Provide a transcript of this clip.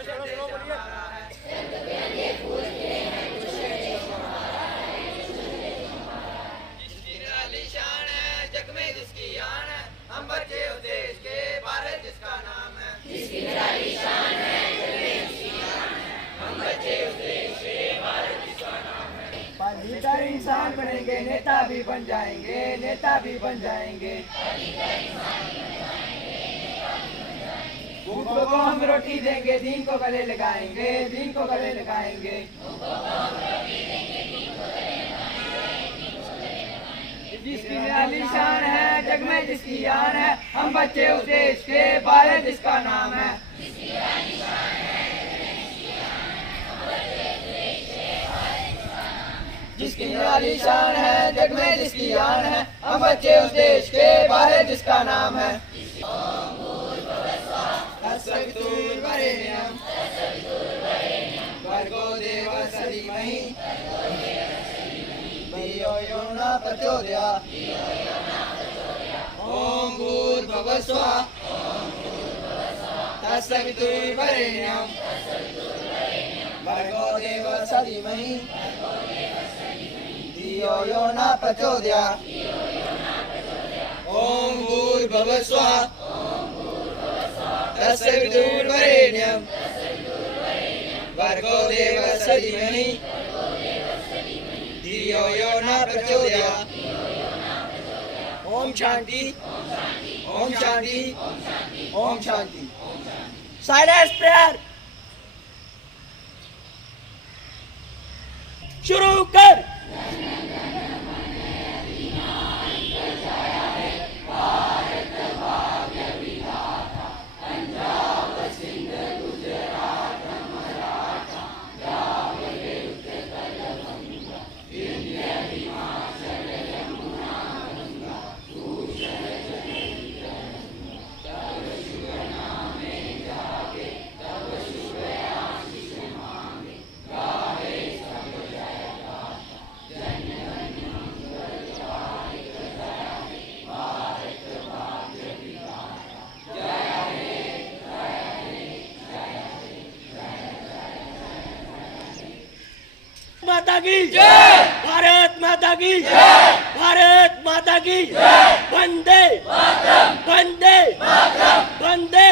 जिसकी निराली शान है, जग में जिसकी आन है, हम बच्चे उस देश के, भारत जिसका नाम है। जिसकी निराली शान है, जग में जिसकी आन है, हम बच्चे उस देश के, भारत जिसका नाम है। पढ़कर इंसान बनेंगे, नेता भी बन जाएंगे, नेता भी बन जाएंगे। भूखों को हम रोटी देंगे, दीन को गले लगाएंगे, दीन को गले लगाएंगे। जिसकी निराली शान है, जग में जिसकी आन है, हम बच्चे उस देश के, भारत जिसका नाम है। जिसकी निराली शान है, जग में जिसकी आन है, हम बच्चे उस देश के, भारत जिसका नाम है। तत्सवितुर्वरेण्यं भर्गो देवस्य धीमहि धियो यो न प्रचोदयात्। ओम भूर्भुवः स्वः तत्सवितुर्वरेण्यं भर्गो देवस्य धीमहि धियो यो न प्रचोदयात्। ओम भूर्भुवः स्वः तत्सवितुर्वरेण्यं भर्गो देवस्य धीमहि धियो यो न प्रचोदयात्। ओम शांति, ओम शांति, ओम शांति। साइलेंस प्रेयर शुरू कर। माता की जय, भारत माता की जय, भारत माता की जय। वंदे मातरम, वंदे मातरम, वंदे